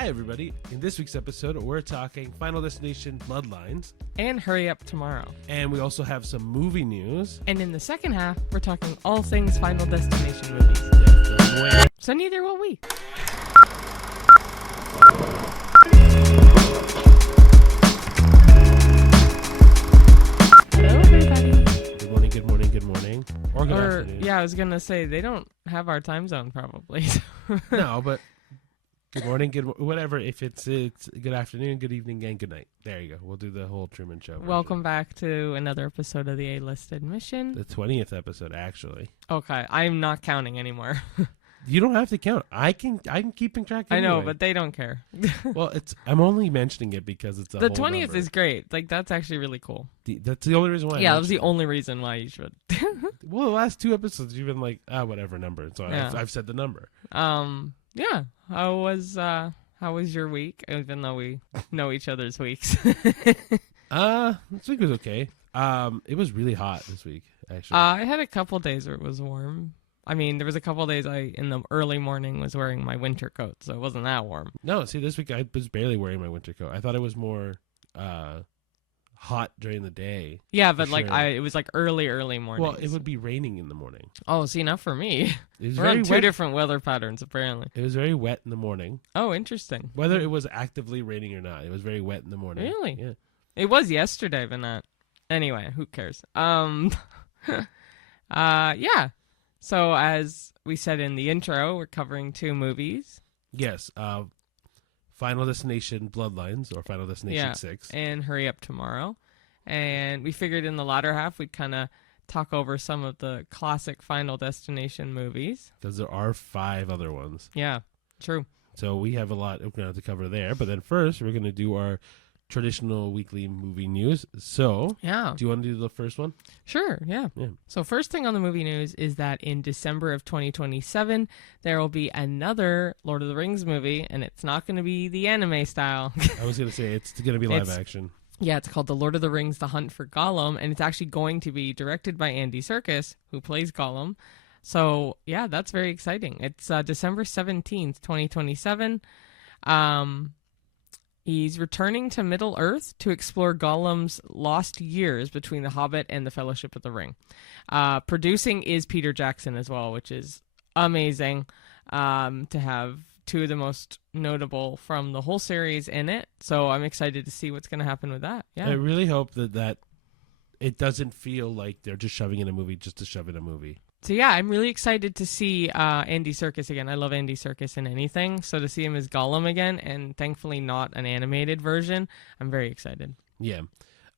Hi, everybody. In this week's episode, we're talking Final Destination Bloodlines. And Hurry Up Tomorrow. And we also have some movie news. And in the second half, we're talking all things Final Destination movies. So neither will we. Hello, everybody. Good morning. Or good afternoon. Yeah, I was going to say, they don't have our time zone, probably. No, but good morning, whatever. If it's good afternoon, good evening, and good night. There you go. We'll do the whole Truman Show version. Welcome back to another episode of the A-List Admission. The 20th episode, actually. Okay, I'm not counting anymore. You don't have to count. I'm keeping track anyway. I know, but they don't care. Well, I'm only mentioning it because it's the 20th number. Is great. Like, that's actually really cool. That's the only reason why. Yeah, that was the only reason why you should. Well, the last two episodes, you've been like, whatever number. So yeah. I've said the number. Yeah. How was your week? Even though we know each other's weeks. This week was okay. It was really hot this week, actually. I had a couple days where it was warm. I mean, there was a couple days in the early morning was wearing my winter coat, so it wasn't that warm. No, see, this week I was barely wearing my winter coat. I thought it was more hot during the day. Yeah, but it was like early morning. Well, it would be raining in the morning. Oh, see, not for me. We're on two different weather patterns, apparently. It was very wet in the morning. Oh, interesting. Whether it was actively raining or not, it was very wet in the morning. Really? Yeah. It was yesterday, but not. Anyway, who cares? Yeah. So, as we said in the intro, we're covering two movies. Yes. Final Destination Bloodlines, or Final Destination 6. And Hurry Up Tomorrow. And we figured in the latter half, we'd kind of talk over some of the classic Final Destination movies. Because there are 5 other ones. Yeah, true. So we have a lot we're going to have to cover there. But then first, we're going to do our traditional weekly movie news. So, yeah. Do you want to do the first one? Sure, yeah. So first thing on the movie news is that in December of 2027, there will be another Lord of the Rings movie, and it's not going to be the anime style. I was going to say, it's going to be live action. Yeah, it's called The Lord of the Rings, The Hunt for Gollum, and it's actually going to be directed by Andy Serkis, who plays Gollum. So, yeah, that's very exciting. It's December 17th, 2027. He's returning to Middle-earth to explore Gollum's lost years between The Hobbit and The Fellowship of the Ring. Producing is Peter Jackson as well, which is amazing to have two of the most notable from the whole series in it. So I'm excited to see what's going to happen with that. Yeah, I really hope that it doesn't feel like they're just shoving in a movie just to shove in a movie. So yeah, I'm really excited to see Andy Serkis again. I love Andy Serkis in anything. So to see him as Gollum again, and thankfully not an animated version, I'm very excited. Yeah.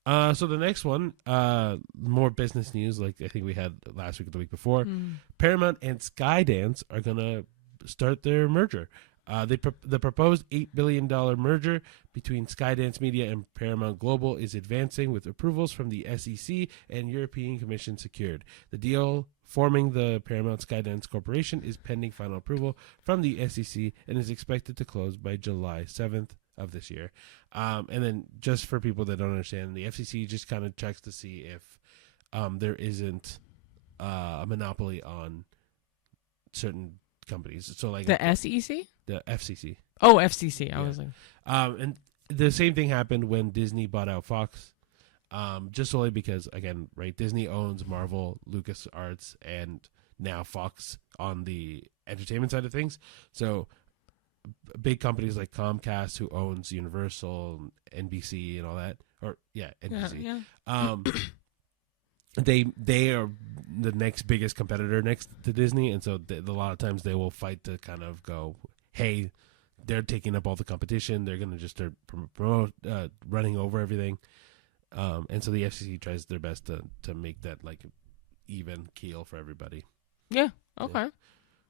So the next one, more business news like I think we had last week or the week before. Paramount and Skydance are going to start their merger. The proposed $8 billion merger between Skydance Media and Paramount Global is advancing with approvals from the SEC and European Commission secured. The deal forming the Paramount Skydance Corporation is pending final approval from the SEC and is expected to close by July 7th of this year. And then just for people that don't understand, the FCC just kind of checks to see if there isn't a monopoly on certain companies. So like the SEC? The FCC. Oh, FCC. Yeah. I was like... and the same thing happened when Disney bought out Fox. Just solely because, again, right, Disney owns Marvel, LucasArts, and now Fox on the entertainment side of things. So big companies like Comcast, who owns Universal, NBC, and all that, or NBC. Yeah. They are the next biggest competitor next to Disney, and so a lot of times they will fight to kind of go, hey, they're taking up all the competition. They're going to just start running over everything. And so the FCC tries their best to make that like even keel for everybody. Yeah. Okay. Yeah.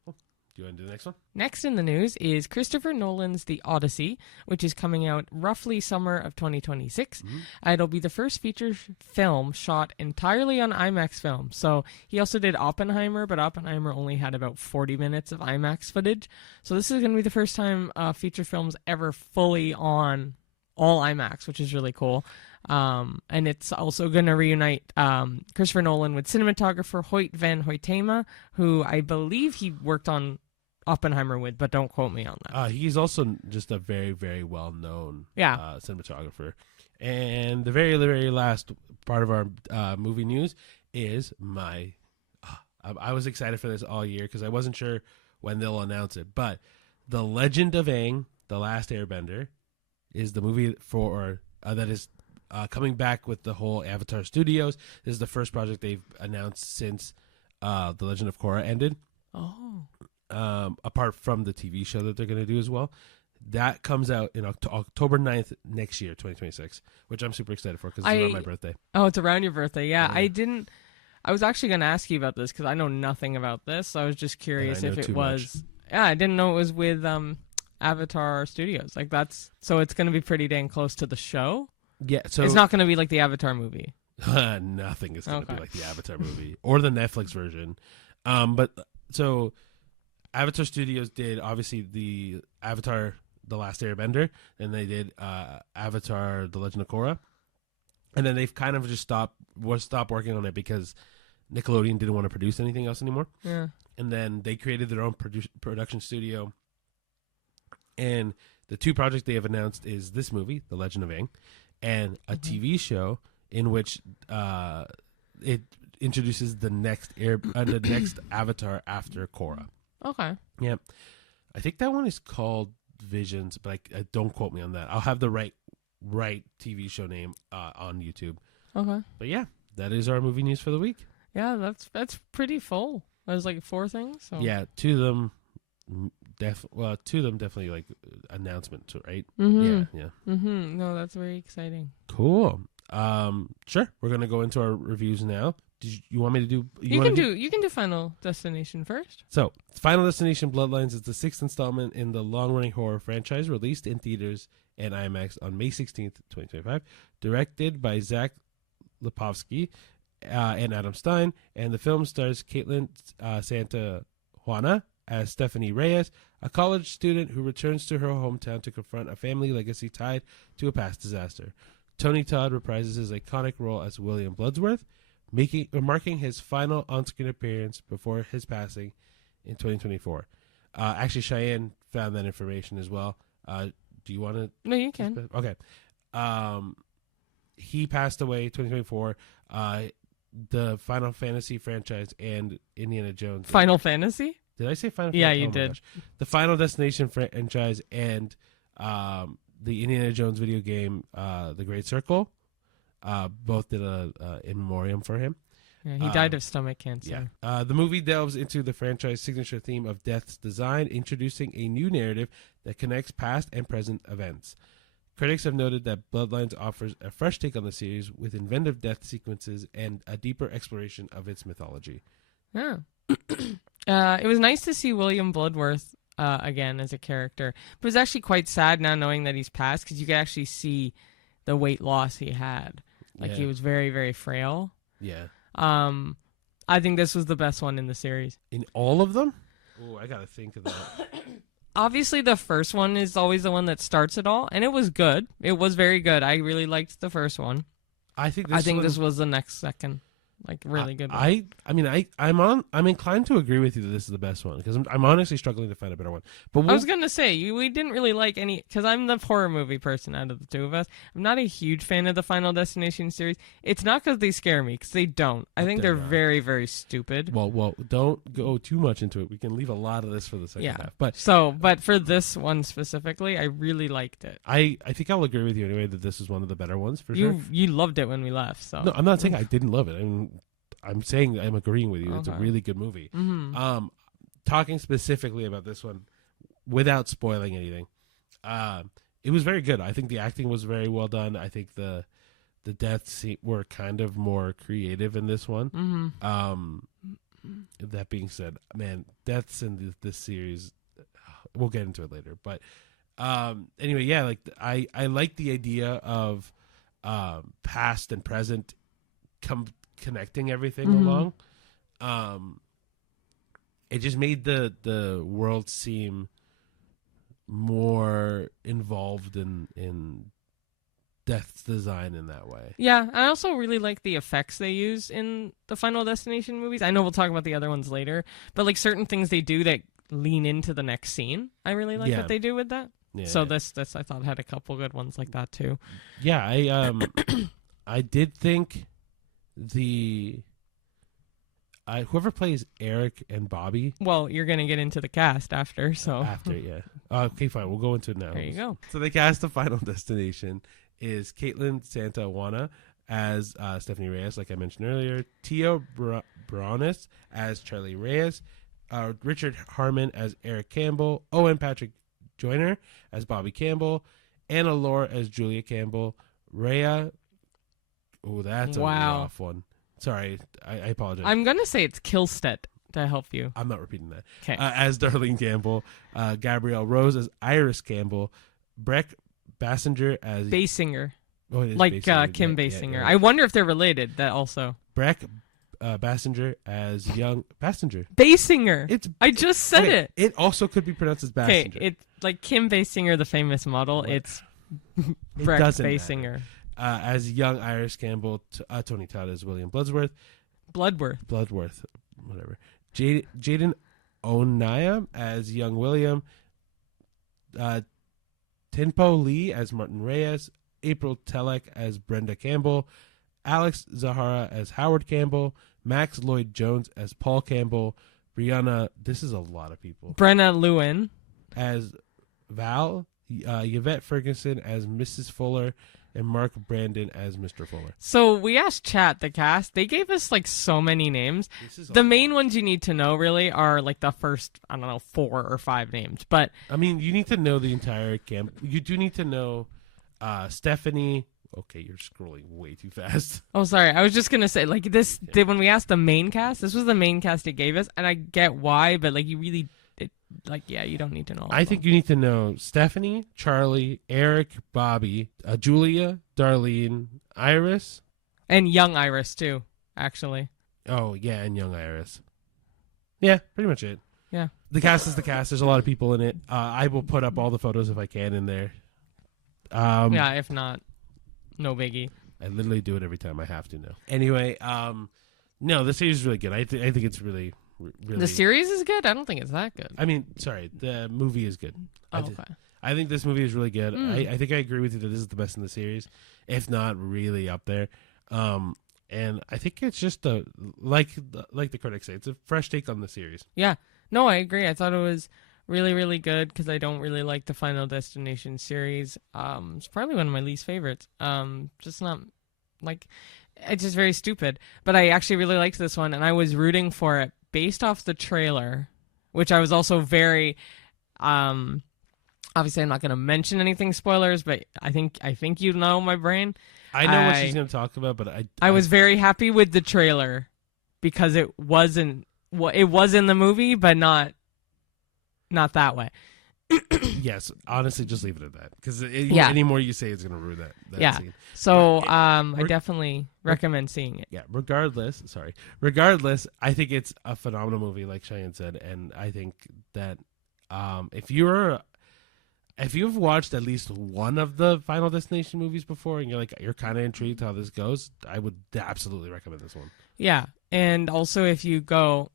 Cool. Do you want to do the next one? Next in the news is Christopher Nolan's The Odyssey, which is coming out roughly summer of 2026. It'll be the first feature film shot entirely on IMAX film. So he also did Oppenheimer, but Oppenheimer only had about 40 minutes of IMAX footage. So this is going to be the first time feature film's ever fully on all IMAX, which is really cool. And it's also going to reunite Christopher Nolan with cinematographer Hoyt van Hoytema, who I believe he worked on Oppenheimer with, but don't quote me on that. He's also just a very, very well-known cinematographer. And the very, very last part of our movie news is my... I was excited for this all year because I wasn't sure when they'll announce it. But The Legend of Aang, The Last Airbender, is the movie for that is coming back with the whole Avatar Studios. This is the first project they've announced since The Legend of Korra ended. Oh. Apart from the TV show that they're going to do as well. That comes out in October 9th next year, 2026, which I'm super excited for because it's around my birthday. Oh, it's around your birthday. Yeah. I was actually going to ask you about this because I know nothing about this. So I was just curious if it was. Much. Yeah, I didn't know it was with Avatar Studios. Like so it's going to be pretty dang close to the show. Yeah, so it's not going to be like the Avatar movie. Nothing is going to be like the Avatar movie or the Netflix version. But so Avatar Studios did obviously the Avatar, The Last Airbender, and they did Avatar, The Legend of Korra, and then they've kind of just stopped working on it because Nickelodeon didn't want to produce anything else anymore. Yeah, and then they created their own production studio, and the two projects they have announced is this movie, The Legend of Aang, and a TV show in which it introduces the next Avatar after Korra. Okay. Yeah, I think that one is called Visions, but I don't quote me on that. I'll have the right TV show name on YouTube. Okay. But yeah, that is our movie news for the week. Yeah, that's pretty full. There's like 4 things. So. Yeah, two of them definitely like announcements, right? Mm-hmm. Yeah. Mm-hmm. No, that's very exciting. Cool. Sure. We're gonna go into our reviews now. You want me to do? You can do Final Destination first. So, Final Destination Bloodlines is the 6th installment in the long-running horror franchise, released in theaters and IMAX on May 16th, 2025. Directed by Zach Lipovsky and Adam Stein, and the film stars Caitlin Santa Juana as Stephanie Reyes, a college student who returns to her hometown to confront a family legacy tied to a past disaster. Tony Todd reprises his iconic role as William Bloodsworth, marking his final on-screen appearance before his passing in 2024. Actually, Cheyenne found that information as well. Do you want to? No, you can. Okay. He passed away 2024. The Final Fantasy franchise and Indiana Jones. Final Fantasy? Did I say Final Fantasy? Yeah, you did. Gosh. The Final Destination franchise and the Indiana Jones video game, The Great Circle. Both did a in memoriam for him. Yeah, he died of stomach cancer. Yeah. The movie delves into the franchise's signature theme of death's design, introducing a new narrative that connects past and present events. Critics have noted that Bloodlines offers a fresh take on the series with inventive death sequences and a deeper exploration of its mythology. Yeah. It was nice to see William Bloodworth again as a character. But it was actually quite sad now knowing that he's passed because you could actually see the weight loss he had. Like he was very, very frail. Yeah. I think this was the best one in the series. In all of them? Oh, I gotta think of that. Obviously, the first one is always the one that starts it all, and it was good. It was very good. I really liked the first one. I think this was the next second. Like really good one. I'm inclined to agree with you that this is the best one because I'm honestly struggling to find a better one. But I was gonna say we didn't really like any because I'm the horror movie person out of the two of us. I'm not a huge fan of the Final Destination series. It's not because they scare me because they don't. I think they're very, very stupid. Well, don't go too much into it. We can leave a lot of this for the second half. But for this one specifically, I really liked it. I think I'll agree with you anyway that this is one of the better ones for sure. You loved it when we left. So no, I'm not saying I didn't love it. I'm saying I'm agreeing with you. Okay. It's a really good movie. Mm-hmm. Talking specifically about this one, without spoiling anything, it was very good. I think the acting was very well done. I think the deaths were kind of more creative in this one. Mm-hmm. That being said, man, deaths in this series, we'll get into it later. But anyway, yeah, like I like the idea of past and present connecting everything along. It just made the world seem more involved in death's design in that way. Yeah, I also really like the effects they use in the Final Destination movies. I know we'll talk about the other ones later, but like certain things they do that lean into the next scene. I really like what they do with that. Yeah, so this I thought had a couple good ones like that too. Yeah, I did think whoever plays Eric and Bobby. Well, you're gonna get into the cast after, so yeah. Okay, fine. We'll go into it now. There you go. So the cast of Final Destination is Caitlin Santawana as Stephanie Reyes, like I mentioned earlier. Tio Braunis as Charlie Reyes. Richard Harmon as Eric Campbell. Owen Patrick Joyner as Bobby Campbell. Anna Lore as Julia Campbell. Rhea. Oh, that's a rough one. Sorry, I apologize. I'm gonna say it's Kilstead to help you. I'm not repeating that. Okay. As Darlene Campbell. Gabrielle Rose as Iris Campbell. Breck Bassinger as Basinger. Oh, it is like Basinger. Kim Basinger. Yeah. I wonder if they're related. That also. Breck Bassinger as young Bassinger. Basinger. I just said it. It also could be pronounced as Bassinger. Okay, it's like Kim Basinger, the famous model. What? It's It Breck doesn't Basinger. matter. As young Iris Campbell, Tony Todd as William Bloodworth, whatever. Jaden Onaya as young William, Tinpo Lee as Martin Reyes, April Telek as Brenda Campbell, Alex Zahara as Howard Campbell, Max Lloyd Jones as Paul Campbell, Brianna, this is a lot of people, Brenna Lewin as Val, Yvette Ferguson as Mrs. Fuller, and Mark Brandon as Mr. Fuller. So we asked chat, the cast. They gave us like so many names. The main ones you need to know really are like the first, 4 or 5 names. But I mean, you need to know the entire camp. You do need to know Stephanie. Okay, you're scrolling way too fast. Oh, sorry. I was just gonna say like this. When we asked the main cast, this was the main cast it gave us, and I get why. But like you really. You don't need to know. I think you need to know Stephanie, Charlie, Eric, Bobby, Julia, Darlene, Iris. And young Iris, too, actually. Oh, yeah, and young Iris. Yeah, pretty much it. Yeah. The cast is the cast. There's a lot of people in it. I will put up all the photos if I can in there. Yeah, if not, no biggie. I literally do it every time I have to now. Anyway, no, the series is really good. I think it's really... The series is good? I don't think it's that good. I mean, sorry, the movie is good. Okay. I think this movie is really good. I think I agree with you that this is the best in the series, if not really up there. And I think it's just like the critics say, it's a fresh take on the series. Yeah. No, I agree. I thought it was really, really good because I don't really like the Final Destination series. It's probably one of my least favorites. Just not like... It's just very stupid. But I actually really liked this one, and I was rooting for it based off the trailer, which I was also very... obviously, I'm not going to mention anything spoilers, but I think you know my brain. I know what she's going to talk about, but I was very happy with the trailer because it was in the movie, but not that way. Yes, honestly, just leave it at that because any more you say, it's going to ruin that scene. So I definitely recommend seeing it. Yeah, regardless, I think it's a phenomenal movie, like Cheyenne said, and I think that if you've watched at least one of the Final Destination movies before and you're kind of intrigued how this goes, I would absolutely recommend this one. Yeah, and also if you go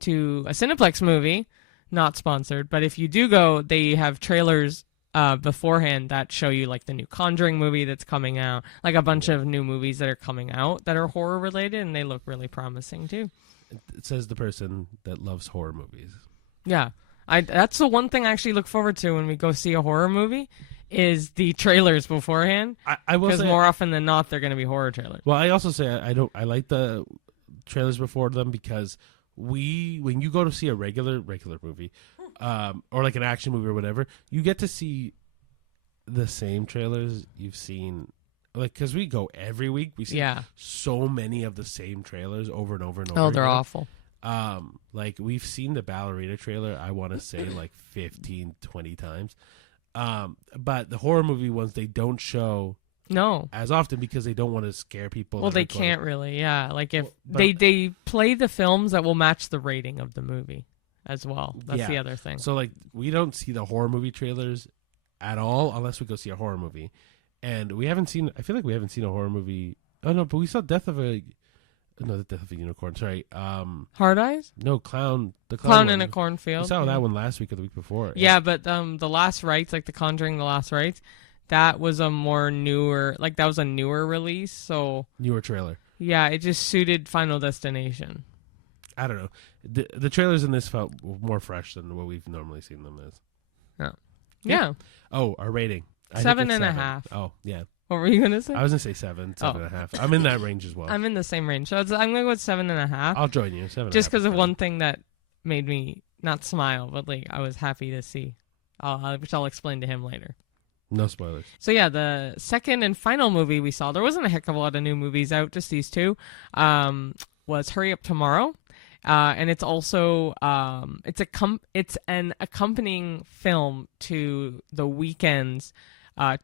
to a Cineplex movie, not sponsored, but if you do go, they have trailers beforehand that show you like the new Conjuring movie that's coming out, like a bunch of new movies that are coming out that are horror related, and they look really promising too. It says the person that loves horror movies. Yeah. That's the one thing I actually look forward to when we go see a horror movie is the trailers beforehand. I will say, because more often than not, they're going to be horror trailers. Well, I also say I like the trailers before them because when you go to see a regular movie, or like an action movie or whatever, you get to see the same trailers you've seen. Like, because we go every week, we see so many of the same trailers over and over and over. Oh, they're awful. Like we've seen the ballerina trailer, I want to say like 15, 20 times. But the horror movie ones, they don't show as often because they don't want to scare people. Well, they can't really. Yeah. Like if they play the films that will match the rating of the movie as well. That's the other thing. So like we don't see the horror movie trailers at all unless we go see a horror movie. And I feel like we haven't seen a horror movie. Oh no, but we saw Death of No, the Death of a Unicorn. Sorry. Hard Eyes? No, Clown. The Clown one. in a We Cornfield. saw that one last week or the week before. Yeah, but The Last Rites, like The Conjuring, The Last Rites, that was a more newer, like that was a newer release. So Newer trailer. yeah, it just suited Final Destination. I don't know. The trailers in this felt more fresh than what we've normally seen them as. Yeah. Oh, our rating. I think 7.5. Oh, yeah. What were you going to say? I was going to say 7.5. I'm in that range as well. I'm in the same range. So I'm going to go with 7.5. I'll join you. 7.5. Just because of one thing that made me not smile, but like I was happy to see, which I'll explain to him later. No spoilers. So yeah, the second and final movie we saw, there wasn't a heck of a lot of new movies out, just these two, was Hurry Up Tomorrow. And it's also it's an accompanying film to The Weeknd's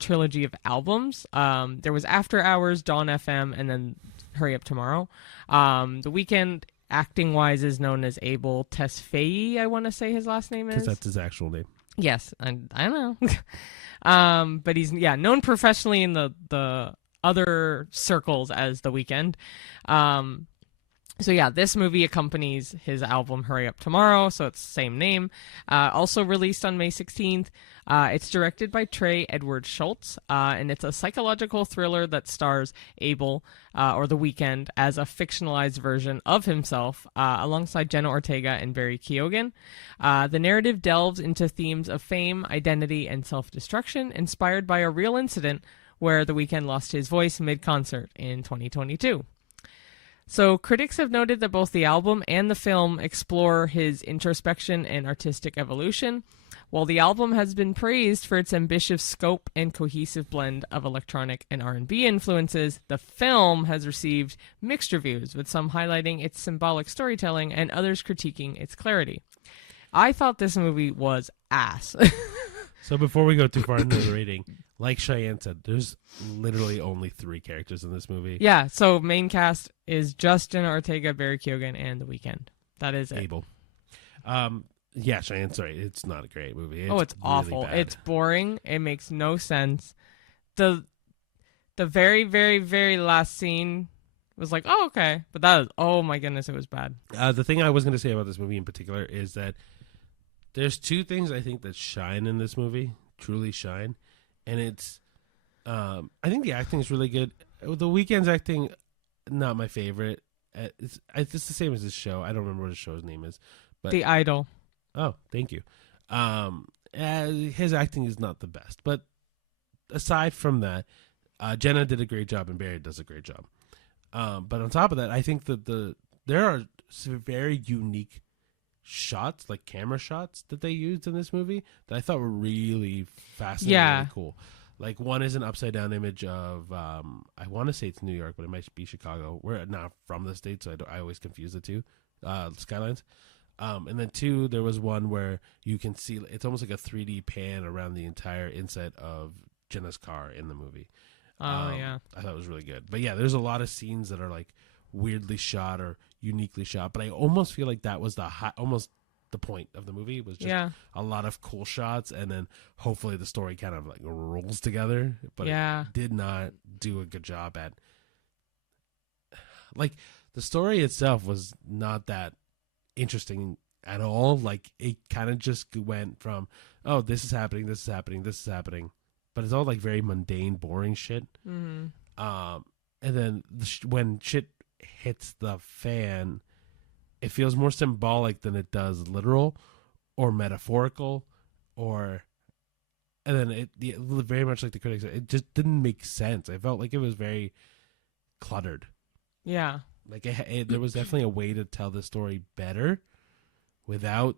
trilogy of albums. There was After Hours, Dawn FM, and then Hurry Up Tomorrow. The Weeknd, acting wise, is known as Abel Tesfaye. I want to say his last name is, because that's his actual name. Yes, I don't know. But he's known professionally in the other circles as The Weeknd. So yeah, this movie accompanies his album Hurry Up Tomorrow, so it's the same name. Also released on May 16th. It's directed by Trey Edward Schultz, and it's a psychological thriller that stars Abel, or The Weeknd, as a fictionalized version of himself, alongside Jenna Ortega and Barry Keoghan. The narrative delves into themes of fame, identity, and self-destruction, inspired by a real incident where The Weeknd lost his voice mid-concert in 2022. So critics have noted that both the album and the film explore his introspection and artistic evolution. While the album has been praised for its ambitious scope and cohesive blend of electronic and R&B influences, the film has received mixed reviews, with some highlighting its symbolic storytelling and others critiquing its clarity. I thought this movie was ass. So before we go too far into the rating, like Cheyenne said, there's literally only 3 characters in this movie. Yeah, so main cast is just Jenna Ortega, Barry Keoghan, and The Weeknd. That is it. Abel. Yeah, Cheyenne, sorry, it's not a great movie. It's really awful. bad. It's boring. It makes no sense. The very, very, very last scene was like, oh, okay. But that was, oh my goodness, it was bad. The thing I was going to say about this movie in particular is that there's 2 things I think that shine in this movie, truly shine. And it's, I think the acting is really good. The Weeknd's acting, not my favorite. It's the same as this show. I don't remember what the show's name is. But The Idol. Oh, thank you. His acting is not the best. But aside from that, Jenna did a great job and Barry does a great job. But on top of that, I think that there are some very unique shots, like camera shots that they used in this movie that I thought were really fascinating and really cool. Like one is an upside down image of I want to say it's New York, but it might be Chicago. We're not from the States, so I always confuse the two skylines. And then 2, there was one where you can see it's almost like a 3D pan around the entire inside of Jenna's car in the movie. Yeah, I thought it was really good. But yeah, there's a lot of scenes that are like weirdly shot or uniquely shot, but I almost feel like that was almost the point of the movie, was just a lot of cool shots, and then hopefully the story kind of like rolls together. But it did not do a good job at, like, the story itself was not that interesting at all. Like, it kind of just went from, oh, this is happening, this is happening, this is happening, but it's all like very mundane, boring shit. And then when shit hits the fan, it feels more symbolic than it does literal or metaphorical, and then it very much like the critics, it just didn't make sense. I felt like it was very cluttered. Yeah. Like there was definitely a way to tell the story better without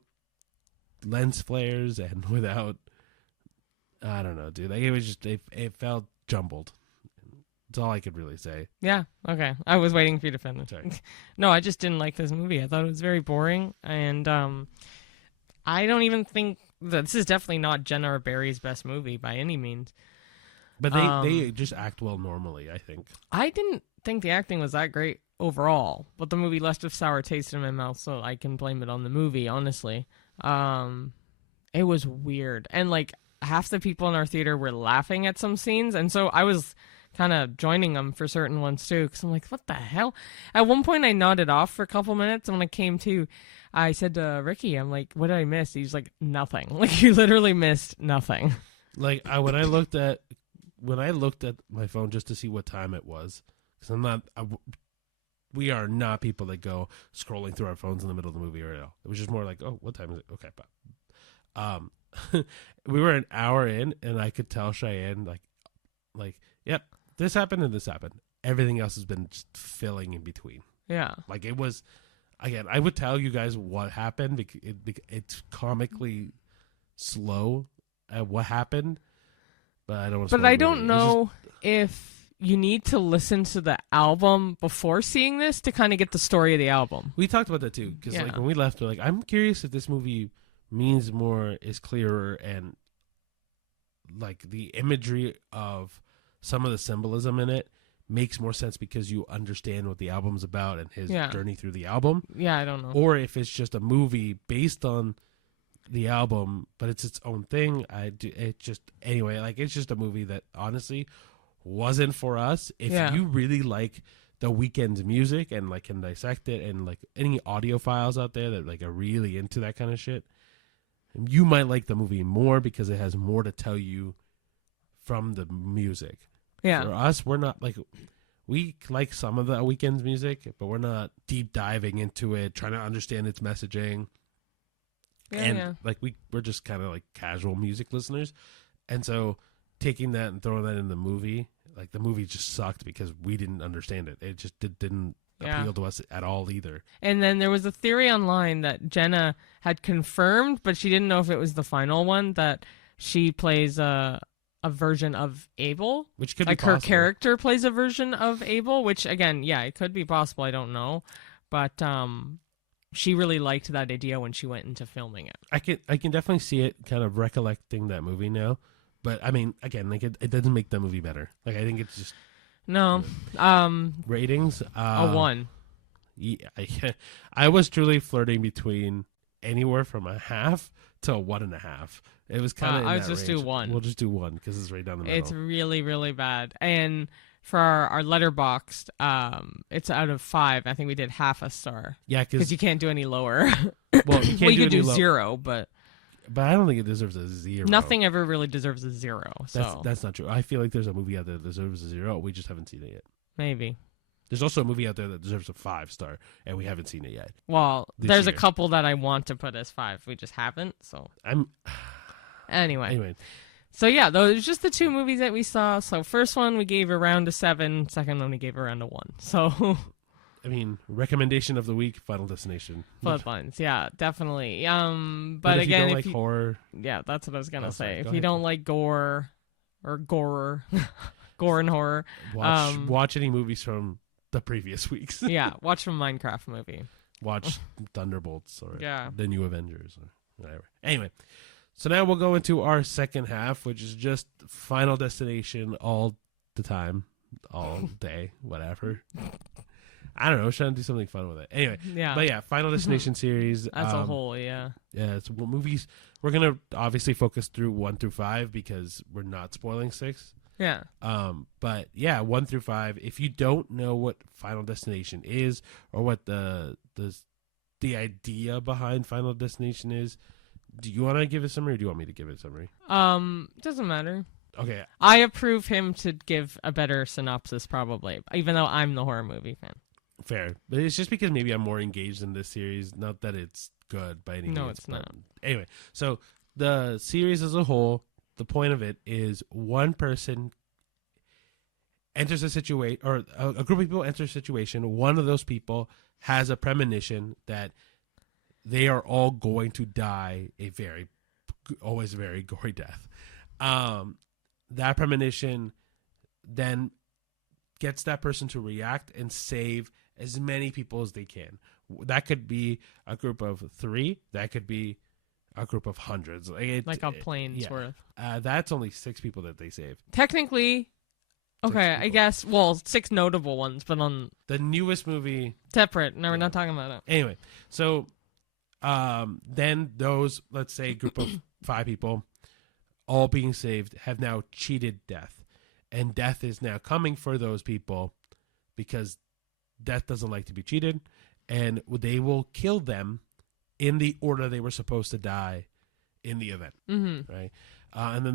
lens flares and without, I don't know, dude. Like it was just, it felt jumbled. That's all I could really say. Yeah, okay. I was waiting for you to finish. No, I just didn't like this movie. I thought it was very boring, and I don't even think that this is definitely not Jenna or Barry's best movie by any means. But they just act well normally, I think. I didn't think the acting was that great overall, but the movie left a sour taste in my mouth, so I can blame it on the movie, honestly. It was weird, and like half the people in our theater were laughing at some scenes, and so I was kind of joining them for certain ones too. Because I'm like, what the hell? At one point, I nodded off for a couple minutes, and when I came to, I said to Ricky, I'm like, what did I miss? He's like, nothing. Like, you literally missed nothing. Like, when I looked at my phone just to see what time it was, because we are not people that go scrolling through our phones in the middle of the movie or at all. It was just more like, oh, what time is it? Okay, bye. We were an hour in, and I could tell Cheyenne, like, yep, this happened and this happened. Everything else has been just filling in between. Yeah. Like, it was, again, I would tell you guys what happened. Because it's comically slow at what happened, but I don't want to But I don't know if you need to listen to the album before seeing this to kind of get the story of the album. We talked about that too, because like when we left, we're like, I'm curious if this movie means more, is clearer, and like the imagery of some of the symbolism in it makes more sense because you understand what the album's about and his journey through the album. Yeah, I don't know. Or if it's just a movie based on the album, but it's its own thing. Anyway, like, it's just a movie that honestly wasn't for us. If you really like the Weeknd's music and like can dissect it, and like any audiophiles out there that like are really into that kind of shit, you might like the movie more because it has more to tell you from the music. Yeah. For us, we're not like, we like some of the Weeknd's music, but we're not deep diving into it, trying to understand its messaging. Like we're just kind of like casual music listeners. And so taking that and throwing that in the movie, like the movie just sucked because we didn't understand it. It just didn't appeal to us at all either. And then there was a theory online that Jenna had confirmed, but she didn't know if it was the final one, that she plays a version of Abel. Which could be like possible. Her character plays a version of Abel, which again, it could be possible. I don't know. But she really liked that idea when she went into filming it. I can definitely see it kind of recollecting that movie now. But I mean, again, like it doesn't make the movie better. Like, I think it's just no. Ratings A 1. Yeah, I was truly flirting between anywhere from a half to a 1.5. It was kind of. I would just do 1. We'll just do 1 because it's right down the middle. It's really, really bad. And for our Letterboxd, it's out of 5. I think we did half a star. Yeah, because you can't do any lower. Well, you can't you could do 0, but I don't think it deserves a 0. Nothing ever really deserves a 0. So that's not true. I feel like there's a movie out there that deserves a 0. We just haven't seen it yet. Maybe. There's also a movie out there that deserves a 5-star, and we haven't seen it yet. Well, there's a couple that I want to put as 5. We just haven't. So Anyway. So yeah, those are just the 2 movies that we saw. So first one we gave around a 7. Second one we gave around a 1. So I mean, recommendation of the week: Final Destination. Bloodlines, yeah, definitely. But if again, you don't like horror, yeah, that's what I was gonna say. If you ahead. don't like gore and horror, watch any movies from the previous weeks. Yeah, watch a Minecraft movie. Watch Thunderbolts or the New Avengers or whatever. Anyway. So now we'll go into our second half, which is just Final Destination all the time, all day, whatever. I don't know. We're trying to do something fun with it. Anyway, but yeah, Final Destination series. As a whole, yeah. Yeah, it's movies. We're going to obviously focus through 1 through 5 because we're not spoiling 6. Yeah. But yeah, 1 through 5. If you don't know what Final Destination is or what the idea behind Final Destination is, do you want to give a summary or do you want me to give it a summary? Doesn't matter. Okay. I approve him to give a better synopsis probably, even though I'm the horror movie fan. Fair. But it's just because maybe I'm more engaged in this series. Not that it's good by any means. No, it's not. Anyway, so the series as a whole, the point of it is one person enters a situation, or a group of people enter a situation. One of those people has a premonition that they are all going to die always very gory death. That premonition then gets that person to react and save as many people as they can. That could be a group of 3. That could be a group of hundreds. Like a plane's worth. That's only 6 people that they save. Technically, okay, I guess, 6 notable ones, but on the newest movie. Separate. No, we're not talking about it. Anyway, so then those, let's say, group of 5 people, all being saved, have now cheated death. and death is now coming for those people because death doesn't like to be cheated, and they will kill them in the order they were supposed to die in the event, right? And then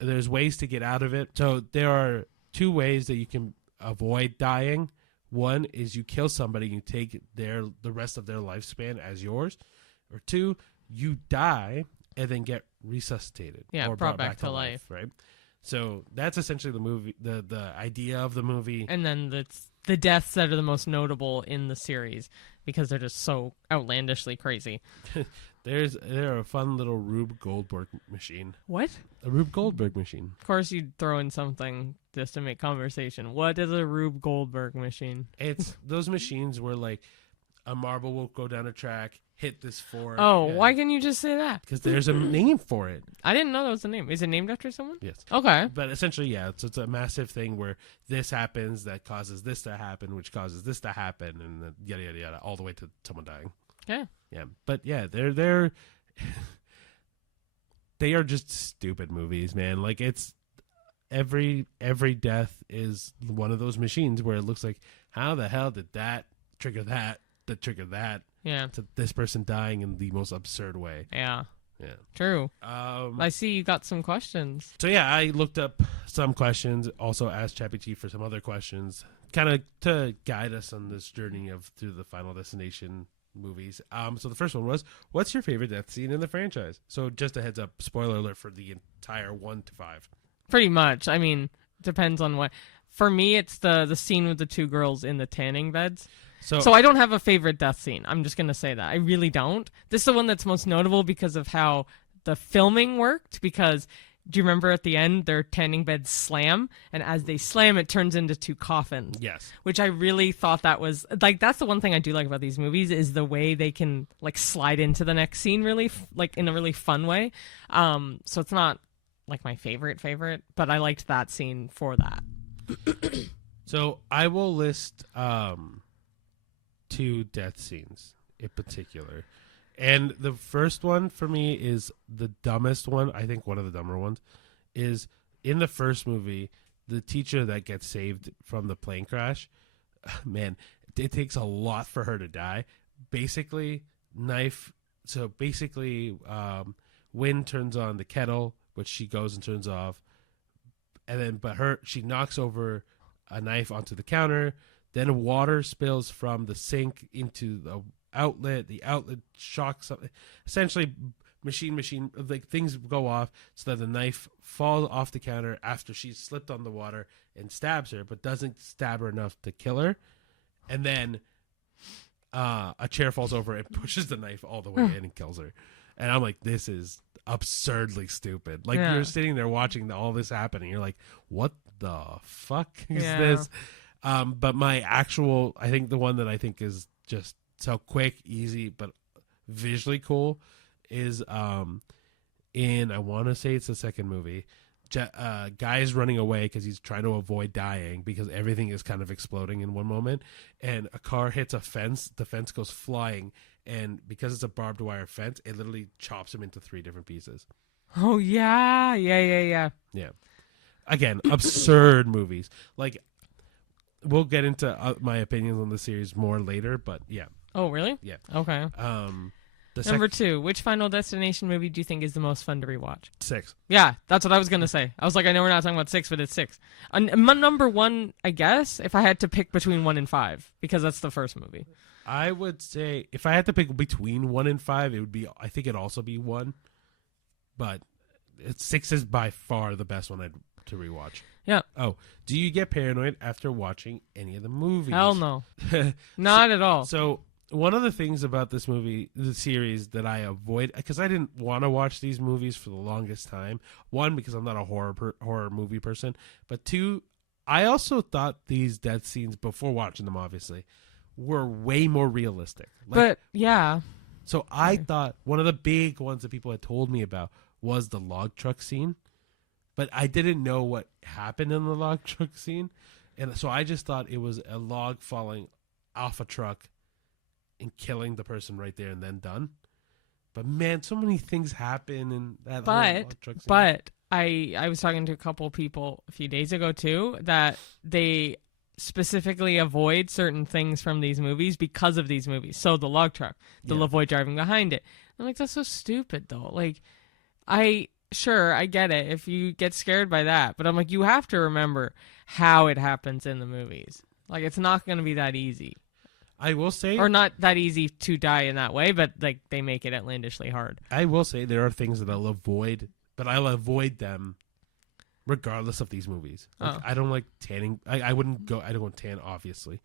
there's ways to get out of it. So there are two ways that you can avoid dying. One is you kill somebody, you take the rest of their lifespan as yours, or two, you die and then get resuscitated, or brought back to life, right? So that's essentially the movie, the idea of the movie. And then the deaths that are the most notable in the series because they're just so outlandishly crazy. They're a fun little Rube Goldberg machine. What? A Rube Goldberg machine. Of course, you'd throw in something just to make conversation. What is a Rube Goldberg machine? It's those machines where like a marble will go down a track, hit this fork. Oh, why can't you just say that? Because there's a name for it. I didn't know that was the name. Is it named after someone? Yes. Okay. But essentially, yeah, it's a massive thing where this happens, that causes this to happen, which causes this to happen, and then yada, yada, yada, all the way to someone dying. Yeah. Yeah. But yeah, they are just stupid movies, man. Like it's every death is one of those machines where it looks like, how the hell did that trigger that trigger that? Yeah. To this person dying in the most absurd way. Yeah. Yeah. True. I see you got some questions. So yeah, I looked up some questions, also asked ChatGPT for some other questions, kind of to guide us on this journey through the Final Destination movies. So the first one was, what's your favorite death scene in the franchise? So just a heads up, spoiler alert for the entire 1 to 5. Pretty much. I mean, depends on what. For me, it's the scene with the two girls in the tanning beds. So I don't have a favorite death scene. I'm just going to say that. I really don't. This is the one that's most notable because of how the filming worked. Because do you remember at the end, their tanning beds slam? And as they slam, it turns into two coffins. Yes. Which I really thought that was... Like, that's the one thing I do like about these movies is the way they can, like, slide into the next scene really, like, in a really fun way. So it's not, like, my favorite, but I liked that scene for that. So I will list... 2 death scenes in particular. And the first one for me is the dumbest one. I think one of the dumber ones is in the first movie, the teacher that gets saved from the plane crash. Man, it takes a lot for her to die. Basically, Wynn turns on the kettle, which she goes and turns off. And then, she knocks over a knife onto the counter. Then water spills from the sink into the outlet. The outlet shocks something. Essentially, machine, like things go off so that the knife falls off the counter after she's slipped on the water and stabs her, but doesn't stab her enough to kill her. And then a chair falls over and pushes the knife all the way in and kills her. And I'm like, this is absurdly stupid. Like, you're sitting there watching all this happen, and you're like, what the fuck is this? But my actual, I think the one that I think is just so quick, easy, but visually cool is in, I want to say it's the second movie. Guy is running away because he's trying to avoid dying because everything is kind of exploding in one moment. And a car hits a fence. The fence goes flying. And because it's a barbed wire fence, it literally chops him into 3 different pieces. Oh, yeah. Yeah. Again, absurd movies. Like, we'll get into my opinions on the series more later, but yeah. Oh, really? Yeah. Okay. Number 2, which Final Destination movie do you think is the most fun to rewatch? 6. Yeah, that's what I was going to say. I was like, I know we're not talking about 6, but it's 6. My number 1, I guess, if I had to pick between 1 and 5, because that's the first movie. I would say, if I had to pick between 1 and 5, it would be, I think it'd also be 1. But 6 is by far the best one to rewatch. Yeah. Oh, do you get paranoid after watching any of the movies? Hell no. Not at all. So one of the things about this movie, the series, that I avoid, because I didn't want to watch these movies for the longest time. 1, because I'm not a horror movie person. But 2, I also thought these death scenes, before watching them, obviously, were way more realistic. But, yeah. So I thought one of the big ones that people had told me about was the log truck scene. But I didn't know what happened in the log truck scene. And so I just thought it was a log falling off a truck and killing the person right there and then done. But man, so many things happen in that whole log truck scene. But I was talking to a couple people a few days ago too that they specifically avoid certain things from these movies because of these movies. So the log truck, they'll avoid driving behind it. I'm like, that's so stupid though. Like, I get it if you get scared by that, but I'm like, you have to remember how it happens in the movies. Like, it's not going to be that easy. I will say, or not that easy to die in that way, but like they make it outlandishly hard. I will say there are things that I'll avoid, but I'll avoid them regardless of these movies. Like, I don't like tanning. I wouldn't go. I don't want tan, obviously.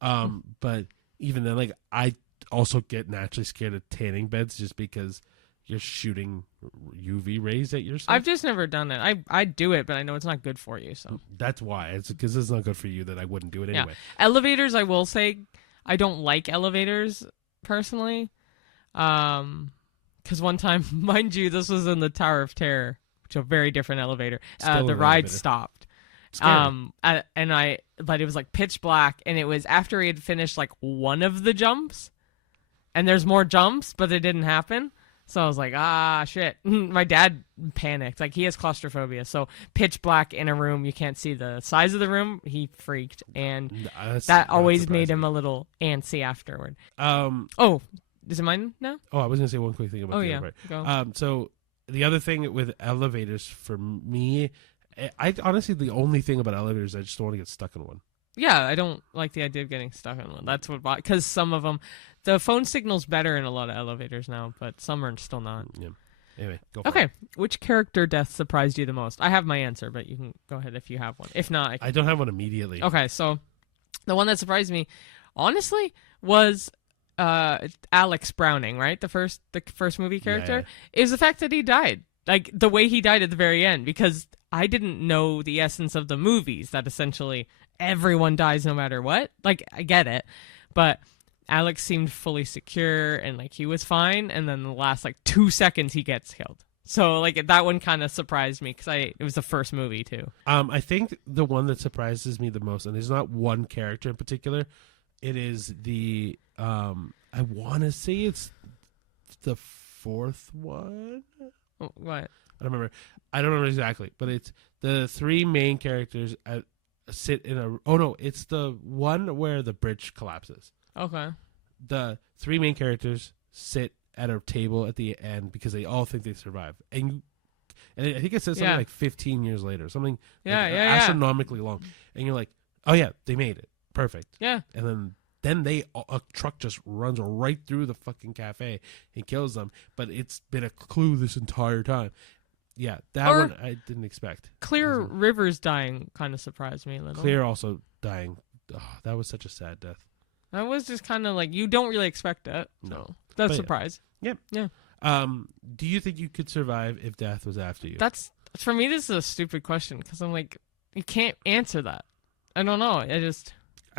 But even then, like, I also get naturally scared of tanning beds just because you're shooting UV rays at yourself. I've just never done it. I do it, but I know it's not good for you. So that's why. It's because it's not good for you that I wouldn't do it anyway. Elevators, I will say, I don't like elevators personally. Because one time, mind you, this was in the Tower of Terror, which is a very different elevator. The ride stopped. But it was like pitch black, and it was after he had finished like one of the jumps, and there's more jumps, but it didn't happen. So I was like, shit. My dad panicked. Like, he has claustrophobia. So pitch black in a room, you can't see the size of the room. He freaked. And that always made him a little antsy afterward. Oh, is it mine now? Oh, I was going to say one quick thing about the elevator. Go. So the other thing with elevators for me, I honestly, the only thing about elevators, I just don't want to get stuck in one. Yeah, I don't like the idea of getting stuck in one. That's what, because some of them, the phone signal's better in a lot of elevators now, but some are still not. Yeah. Anyway, go for it. Okay, which character death surprised you the most? I have my answer, but you can go ahead if you have one. If not, I don't have one immediately. Okay, so the one that surprised me, honestly, was Alex Browning, right? The first movie character. Yeah. It was the fact that he died, like the way he died at the very end, because I didn't know the essence of the movies that essentially everyone dies no matter what. Like, I get it, but Alex seemed fully secure and like he was fine, and then the last like 2 seconds he gets killed. So like that one kind of surprised me because it was the first movie too. I think the one that surprises me the most, and there's not one character in particular, it is the I want to say it's the fourth one. What? I don't remember exactly, but it's the three main characters sit in a. Oh no, it's the one where the bridge collapses. Okay. The three main characters sit at a table at the end because they all think they survived, and I think it says something like 15 years later, something astronomically long, and you're like, oh yeah, they made it, perfect. Yeah. And then a truck just runs right through the fucking cafe and kills them, but it's been a clue this entire time. Yeah, that one I didn't expect. Clear Rivers dying kind of surprised me a little. Clear also dying. Oh, that was such a sad death. That was just kind of like, you don't really expect that. No. That's a surprise. Yeah. Do you think you could survive if death was after you? For me, this is a stupid question because I'm like, you can't answer that. I don't know. I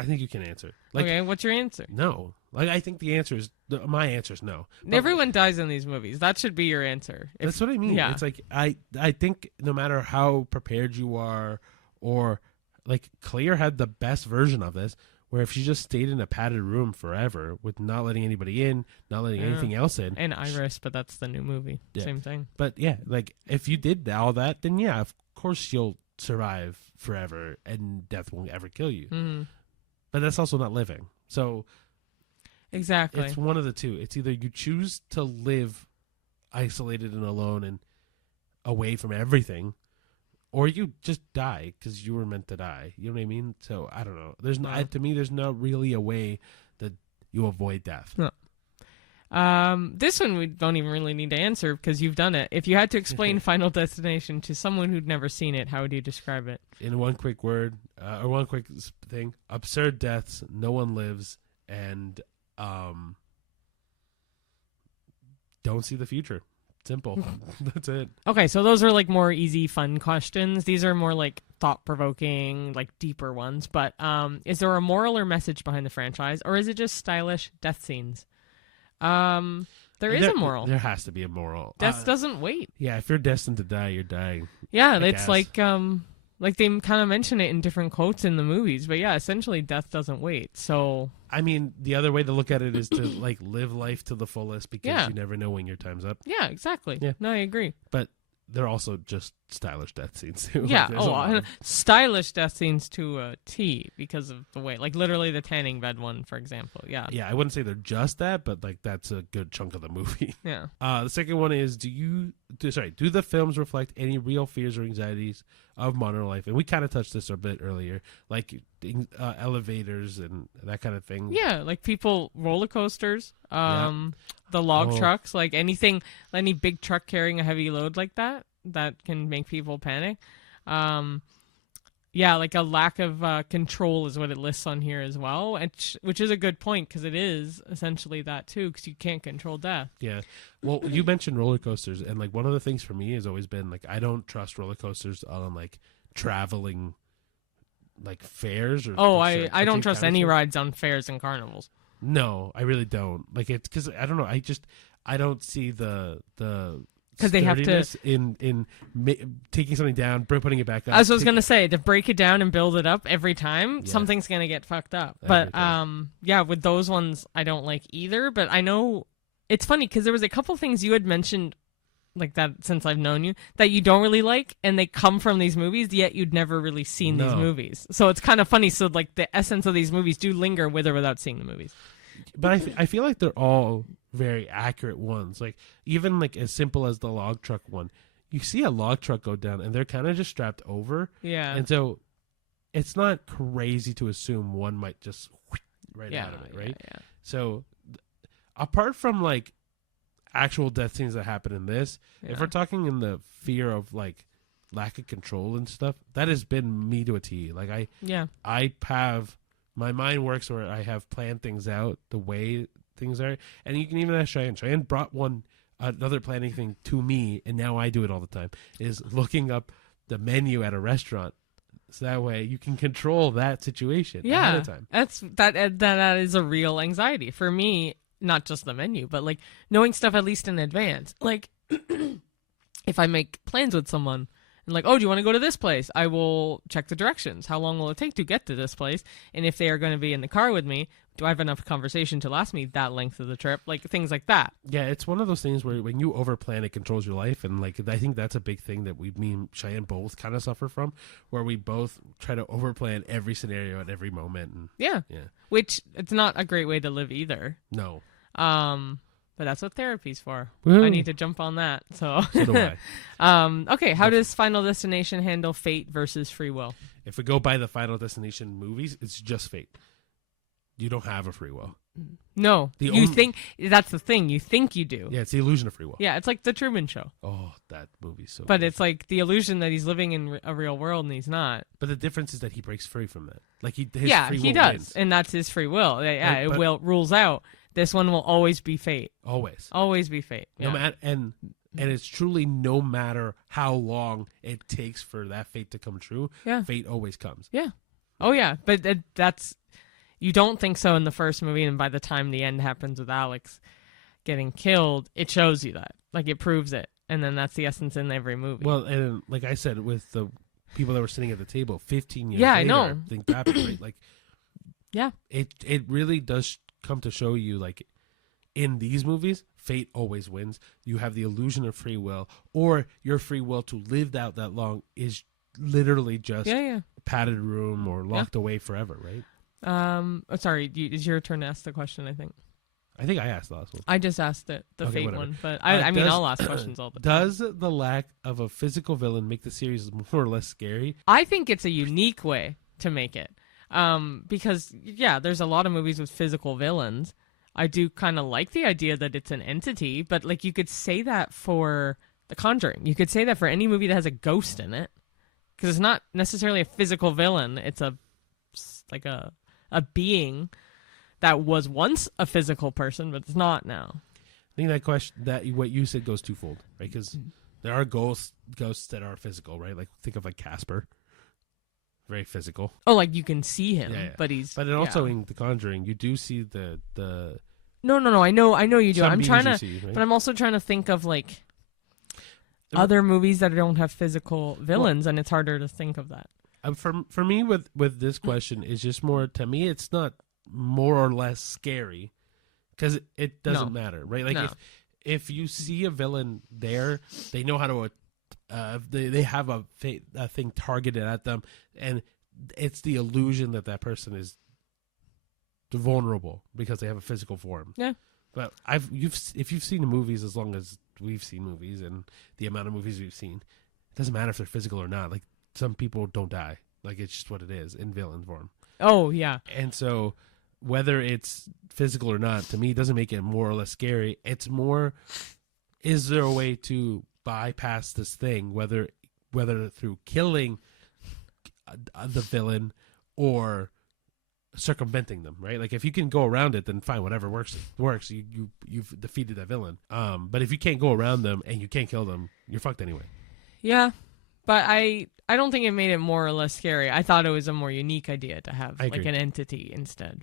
think you can answer. Okay, what's your answer? No. Like, I think my answer is no. Everyone dies in these movies. That should be your answer. That's what I mean. Yeah. It's like, I think no matter how prepared you are, or like Clear had the best version of this, where if she just stayed in a padded room forever with not letting anybody in, not letting anything else in. And Iris, but that's the new movie. Yeah. Same thing. But yeah, like if you did all that, then yeah, of course you'll survive forever and death won't ever kill you. Mm-hmm. But that's also not living. So exactly, it's one of the two. It's either you choose to live isolated and alone and away from everything, or you just die because you were meant to die. You know what I mean? So I don't know. To me, there's not really a way that you avoid death. No. This one we don't even really need to answer because you've done it. If you had to explain Final Destination to someone who'd never seen it, how would you describe it? In one quick word, or one quick thing: absurd deaths, no one lives, and don't see the future. Simple. That's it. Okay, so those are like more easy, fun questions. These are more like thought-provoking, like deeper ones. But is there a moral or message behind the franchise, or is it just stylish death scenes? There is a moral. There has to be a moral. Death doesn't wait. Yeah, if you're destined to die, you're dying. Yeah, it's like they kind of mention it in different quotes in the movies. But yeah, essentially death doesn't wait. So I mean, the other way to look at it is to like live life to the fullest because you never know when your time's up. Yeah, exactly. Yeah. No, I agree. But they're also just stylish death scenes too. Yeah. Like, there's a lot of- Stylish death scenes to a T because of the way, like literally the tanning bed one, for example. Yeah. yeah, I wouldn't say they're just that, but like that's a good chunk of the movie. Yeah. The second one is do the films reflect any real fears or anxieties of modern life? And we kind of touched this a bit earlier, like elevators and that kind of thing. Yeah, like roller coasters, the log Oh. trucks, like anything, any big truck carrying a heavy load like that can make people panic. Yeah, like a lack of control is what it lists on here as well, which is a good point because it is essentially that too, because you can't control death. Yeah. Well, you mentioned roller coasters, and like one of the things for me has always been like I don't trust roller coasters on like traveling like fairs or. I don't trust any rides on fairs and carnivals. No, I really don't. Like it's because I don't know. I don't see the because they have to in taking something down, putting it back up. As I was gonna say, to break it down and build it up every time, something's gonna get fucked up. But yeah, with those ones, I don't like either. But I know it's funny because there was a couple things you had mentioned like that since I've known you that you don't really like, and they come from these movies, yet you'd never really seen these movies. So it's kind of funny. So like the essence of these movies do linger with or without seeing the movies. But I feel like they're all very accurate ones. Like even like as simple as the log truck one, you see a log truck go down and they're kind of just strapped over. Yeah. And so it's not crazy to assume one might just right out of it, right? Yeah. So apart from like actual death scenes that happen in this, if we're talking in the fear of like lack of control and stuff, that has been me to a T. Like I have my mind works where I have planned things out the way things are, and you can even ask Cheyenne. Cheyenne brought another planning thing to me, and now I do it all the time. Is looking up the menu at a restaurant, so that way you can control that situation ahead of time. That is a real anxiety for me. Not just the menu, but like knowing stuff at least in advance. Like if I make plans with someone. Like, oh, do you want to go to this place? I will check the directions. How long will it take to get to this place? And if they are going to be in the car with me, do I have enough conversation to last me that length of the trip? Like, things like that. Yeah, it's one of those things where when you overplan, it controls your life. And, like, I think that's a big thing that me and Cheyenne both kind of suffer from, where we both try to overplan every scenario at every moment. And, yeah. Which, it's not a great way to live either. No. But that's what therapy's for. Woo. I need to jump on that. So do I. Okay, how does Final Destination handle fate versus free will? If we go by the Final Destination movies, it's just fate. You don't have a free will. No. Think that's the thing. You think you do. Yeah, it's the illusion of free will. Yeah, it's like The Truman Show. Oh, that movie's so But good. it's like the illusion that he's living in a real world and he's not. But the difference is that he breaks free from that. Like his free will he does. wins. And that's his free will. Yeah, But- it rules out. This one will always be fate. Always be fate. No matter, and it's truly no matter how long it takes for that fate to come true. Yeah. Fate always comes. Yeah. Oh yeah, but that's you don't think so in the first movie, and by the time the end happens with Alex getting killed, it shows you that. Like it proves it, and then that's the essence in every movie. Well, and like I said, with the people that were sitting at the table, 15 years Yeah, later, I know. things happen, right? Like, yeah, it really does come to show you, like, in these movies, fate always wins. You have the illusion of free will, or your free will to live out that long is literally just a padded room or locked away forever, right? Sorry, it's your turn to ask the question, I think. I think I asked the last one. I just asked it, the Okay, fate whatever. one, but I mean, I'll ask questions all the time. Does the lack of a physical villain make the series more or less scary? I think it's a unique way to make it. Because, there's a lot of movies with physical villains. I do kind of like the idea that it's an entity, but, like, you could say that for The Conjuring. You could say that for any movie that has a ghost in it. Because it's not necessarily a physical villain. It's a being that was once a physical person, but it's not now. I think that question, that what you said goes twofold, right? Because there are ghosts that are physical, right? Like, think of like Casper. Very physical. Oh, like you can see him, but he's. But also in The Conjuring, you do see the. No. I know you do. I'm trying to, see, right? but I'm also trying to think of like other movies that don't have physical villains, and it's harder to think of that. For me, with this question, is just more, to me, it's not more or less scary, because it doesn't matter, right? Like if you see a villain there, they know how to they have a thing targeted at them, and it's the illusion that that person is vulnerable because they have a physical form. Yeah. But if you've seen the movies as long as we've seen movies and the amount of movies we've seen, it doesn't matter if they're physical or not. Like, some people don't die. Like, it's just what it is in villain form. Oh, yeah. And so whether it's physical or not, to me, doesn't make it more or less scary. It's more, is there a way to bypass this thing, whether through killing the villain or circumventing them, right? Like, if you can go around it, then fine, whatever works. You've defeated that villain. But if you can't go around them and you can't kill them, you're fucked anyway. Yeah, but I don't think it made it more or less scary. I thought it was a more unique idea to have like an entity instead.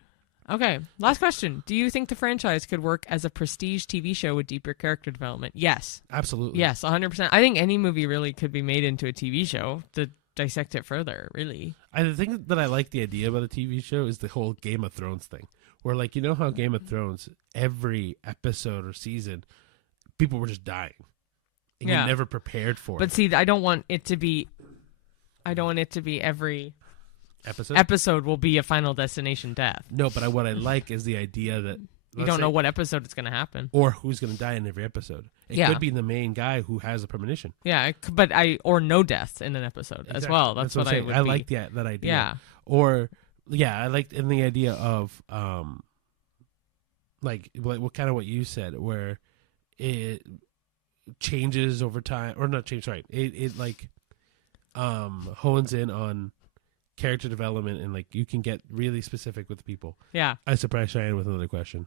Okay, last question. Do you think the franchise could work as a prestige TV show with deeper character development? Yes. Absolutely. Yes, 100%. I think any movie really could be made into a TV show to dissect it further, really. The thing that I like the idea about a TV show is the whole Game of Thrones thing. Where, like, you know how Game of Thrones, every episode or season, people were just dying. And you're never prepared for it. But see, I don't want it to be every episode will be a Final Destination death. No, but what I like is the idea that you don't know what episode it's going to happen. Or who's going to die in every episode. It could be the main guy who has a premonition. Yeah, but or no deaths in an episode as well. That's what I would I like that idea. Yeah. Or, I like in the idea of, like what kind of what you said, where it changes over time, or not change, right. It like hones in on character development, and like you can get really specific with people. Yeah. I surprised Cheyenne with another question.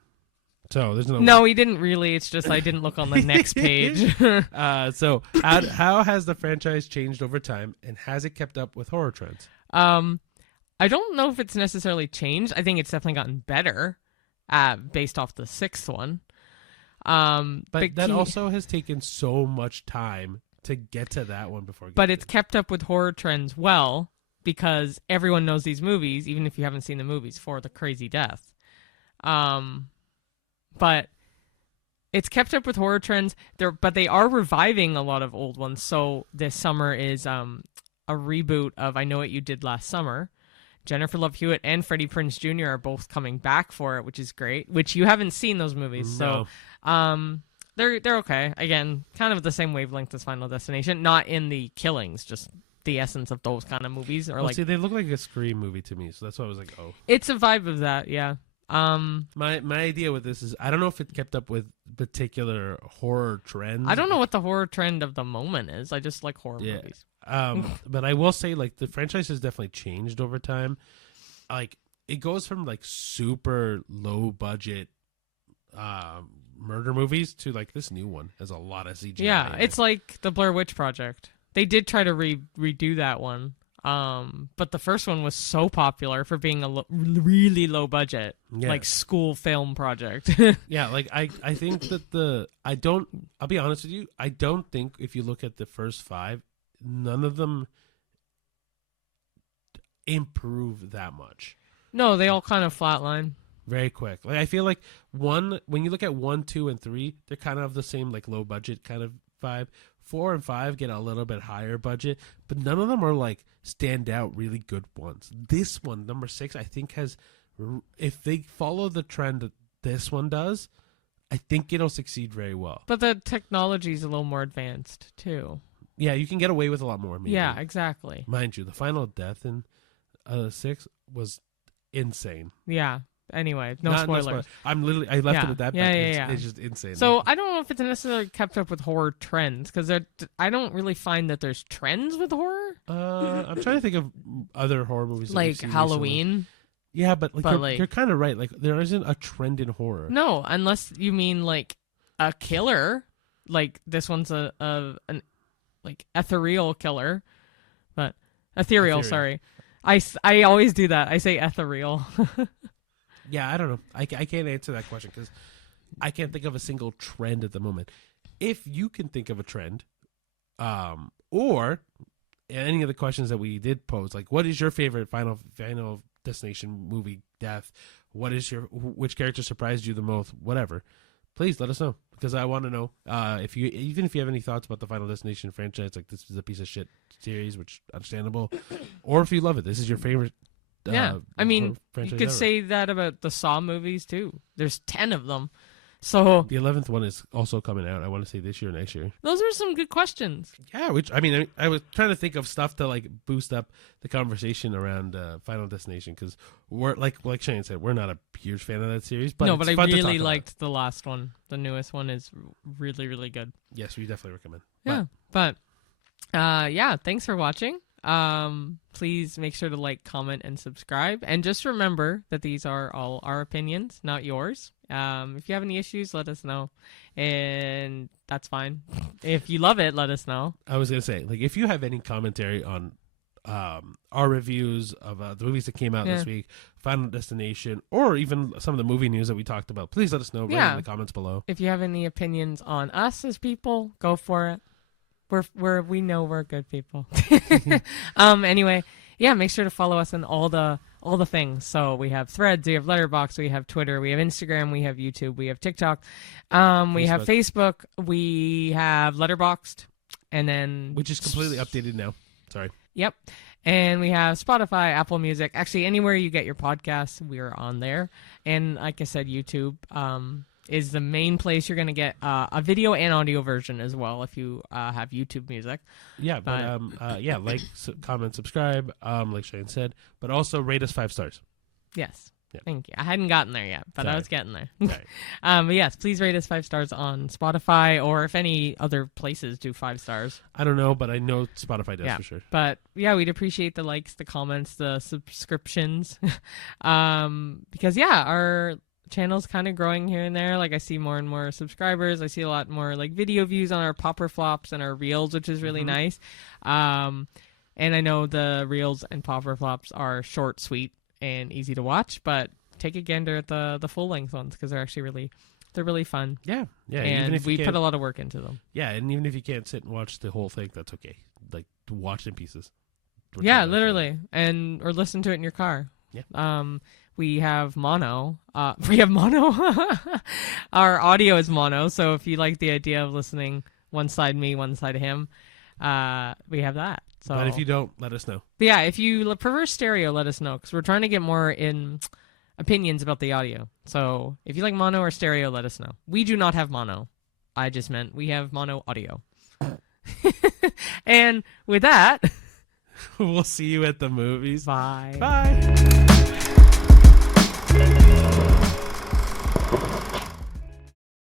So there's no, he didn't really. It's just I didn't look on the next page. So how has the franchise changed over time, and has it kept up with horror trends? I don't know if it's necessarily changed. I think it's definitely gotten better, based off the sixth one. But that also has taken so much time to get to that one before. But it's kept up with horror trends well, because everyone knows these movies, even if you haven't seen the movies, for the crazy death. But it's kept up with horror trends. But they are reviving a lot of old ones. So this summer is a reboot of I Know What You Did Last Summer. Jennifer Love Hewitt and Freddie Prinze Jr. are both coming back for it, which is great. Which you haven't seen those movies, no. So they're okay. Again, kind of the same wavelength as Final Destination, not in the killings, just the essence of those kind of movies. Or see, they look like a Scream movie to me, so that's why I was like, oh, it's a vibe of that, yeah. My idea with this is I don't know if it kept up with particular horror trends. I don't know what the horror trend of the moment is. I just like horror movies. But I will say, like, the franchise has definitely changed over time. Like, it goes from like super low budget murder movies to like this new one has a lot of CGI. Yeah, it's like the Blair Witch Project. They did try to redo that one. But the first one was so popular for being a really low budget, like school film project. Yeah, like I think that I'll be honest with you, I don't think if you look at the first 5, none of them improve that much. No, they all kind of flatline. Very quick. Like I feel like when you look at 1, 2, and 3, they're kind of the same, like low budget kind of vibe. 4 and 5 get a little bit higher budget, but none of them are like stand out really good ones. This one, number 6, I think has, if they follow the trend that this one does, I think it'll succeed very well. But the technology is a little more advanced too. Yeah, you can get away with a lot more. Maybe. Yeah, exactly. Mind you, the final death in 6 was insane. Yeah. Anyway, no spoilers. I left it at that. Yeah. It's just insane. So I don't know if it's necessarily kept up with horror trends, because I don't really find that there's trends with horror. I'm trying to think of other horror movies like Halloween. Recently. Yeah, but you're kind of right. Like there isn't a trend in horror. No, unless you mean like a killer. Like this one's an like ethereal killer, but ethereal. Sorry, I always do that. I say ethereal. Yeah, I don't know. I can't answer that question because I can't think of a single trend at the moment. If you can think of a trend, or any of the questions that we did pose, like what is your favorite Final Destination movie death? Which character surprised you the most? Whatever. please let us know, because I want to know if you have any thoughts about the Final Destination franchise, like this is a piece of shit series, which understandable, or if you love it, this is your favorite. I mean, you could say that about the Saw movies too. There's 10 of them. So the 11th one is also coming out. I want to say this year or next year. Those are some good questions. Yeah, which I was trying to think of stuff to like boost up the conversation around Final Destination, because we're like Shane said, we're not a huge fan of that series. But no, it's but I fun to really talk liked the last one. The newest one is really, really good. Yes, we definitely recommend. Yeah, but yeah, thanks for watching. Please make sure to like, comment, and subscribe. And just remember that these are all our opinions, not yours. If you have any issues, let us know. And that's fine. If you love it, let us know. I was going to say, like, if you have any commentary on our reviews of the movies that came out this week, Final Destination, or even some of the movie news that we talked about, please let us know right in the comments below. If you have any opinions on us as people, go for it. We know we're good people. Anyway, yeah, make sure to follow us on all the things. So we have Threads, we have Letterboxd, we have Twitter, we have Instagram, we have YouTube, we have TikTok, we have Facebook, we have Letterboxd, and then which is completely updated now. Sorry. Yep. And we have Spotify, Apple Music, actually anywhere you get your podcasts, we're on there. And like I said, YouTube is the main place you're going to get a video and audio version as well if you have YouTube Music. Yeah, but yeah, like, comment, subscribe, like Shane said, but also rate us 5 stars. Yes. Yep. Thank you. I hadn't gotten there yet, but I was getting there. Right. But yes, please rate us 5 stars on Spotify, or if any other places do 5 stars. I don't know, but I know Spotify does for sure. But yeah, we'd appreciate the likes, the comments, the subscriptions. Because yeah, our channel's kind of growing here and there. Like, I see more and more subscribers. I see a lot more like video views on our popper flops and our reels, which is really nice. And I know the reels and popper flops are short, sweet, and easy to watch, but take a gander at the full length ones, because they're actually really fun. Yeah. And even if we put a lot of work into them. Yeah, and even if you can't sit and watch the whole thing, that's okay. Like, to watch in pieces. Yeah, literally, or listen to it in your car. Yeah. We have mono. Our audio is mono, so if you like the idea of listening one side me, one side him, we have that. So, but if you don't, let us know. But yeah, if you prefer stereo, let us know, because we're trying to get more in opinions about the audio. So if you like mono or stereo, let us know. We do not have mono. I just meant we have mono audio. And with that, we'll see you at the movies. Bye. Bye.